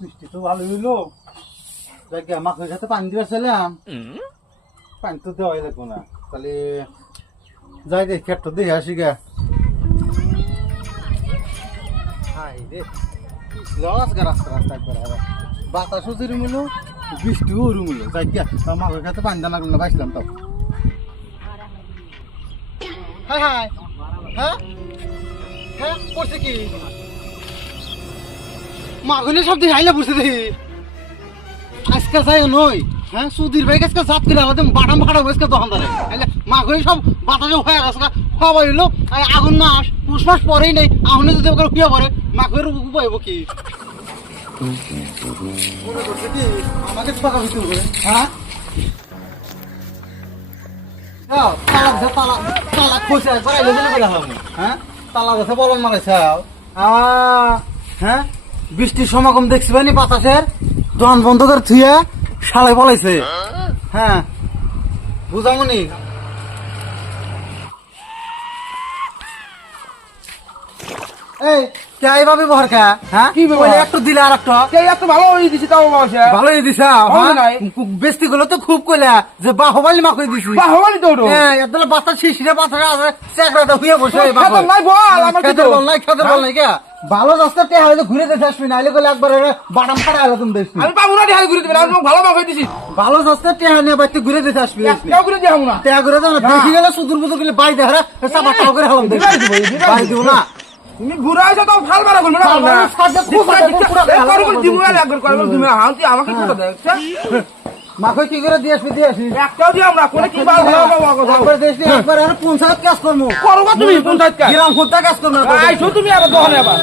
বৃষ্টি তো ভালো হইলো, যাকে আমাকে সাথে পানি দিয়ে আসছিলাম, পানি তো দেওয়াই লাগবো না, তাহলে যাই রে খেটটা দিয়ে আসি গা। হাই রে লস গা রাস্তা রাস্তা একবার হারা বাতাসও রুমিলো, বৃষ্টিও রুমিলো, যাই গিয়া আমাকে সাথে পানি দানা করলে বাঁচলাম তাও। হ্যাঁ হ্যাঁ হ্যাঁ হ্যাঁ করছে কি মাগুনে সব দিয়ে হাইলা বসে দেখি আজকাল যাই নই। হ্যাঁ সুধীর ভাই আজকাল জাত করে আমাদের বাটাম ফাটা বসে দোকানদারে মাগুনে সব বাতাসে হয়ে গেছে খাওয়া হইলো আগুন মাস পুষ মাস পরেই নেই আগুনে যদি ওখানে খুঁয়ে পড়ে মাগুনের উপায় কি মনে করছে কি আমাকে টাকা বিক্রি করে। হ্যাঁ তালা গেছে তালা তালা খুঁজে একবার আইলে দিলে বলে হবে। হ্যাঁ তালা গেছে বলন মারাইছে। হ্যাঁ বৃষ্টির সমাগম দেখছি ভাই বাতাসের দোকান বন্ধ করে থুয়ে শালাই বলাইছে। হ্যাঁ বুঝামনি এই কে এইভাবে ব্যবহার খা। হ্যাঁ কি ব্যবহার? একটু দিলে আর একটা একটু ভালো হয়ে দিছি তাও মাসে ভালোই দিছ। ভালো নাই। বেস্তি গুলো তো খুব কইলা যে বাহুবালি মাকই দিছি। বাহুবালি তো ওটা। হ্যাঁ একদম বাতাস শিশিরে বাতাস আছে চেকরাটা হুইয়া বসে খেতে নাই বল আমার কি খেতে বল নাই খেতে বল নাই কে ভালো রাস্তা তে হয়তো ঘুরে দেখে আসবি না আইলে কইলে একবার বাটাম ফাড়া আলো তুমি দেখছি। আমি পাবো না ঢাই ঘুরে দিবেন আমি ভালো মাছ দিছি ভালো রাস্তা তে নিয়ে বাইতে ঘুরে দেখে আসবি। একটাও ঘুরে যাবো না তে ঘুরে দাও না দেখি গেলে সুদূর বুদূর গেলে বাই দেহরা চাপা টাও করে হলাম দেখি বাই দিব না তুমি ঘুরে আইছো তো ভাল মারা করবে না না করে দিব না একবার করে তুমি হাঁটি আমাকে কি কথা দেখছ মাখই কি করে দিয়ে আসবি দিয়ে আসি একটাও দিও আমরা কোনে কি ভালো ভালো কথা একবার দেশে একবার আর পঞ্চায়েত কাজ করবো করবা তুমি পঞ্চায়েত কাজ গ্রাম ফুটটা কাজ করবো আইছো তুমি আবার দহনে আবার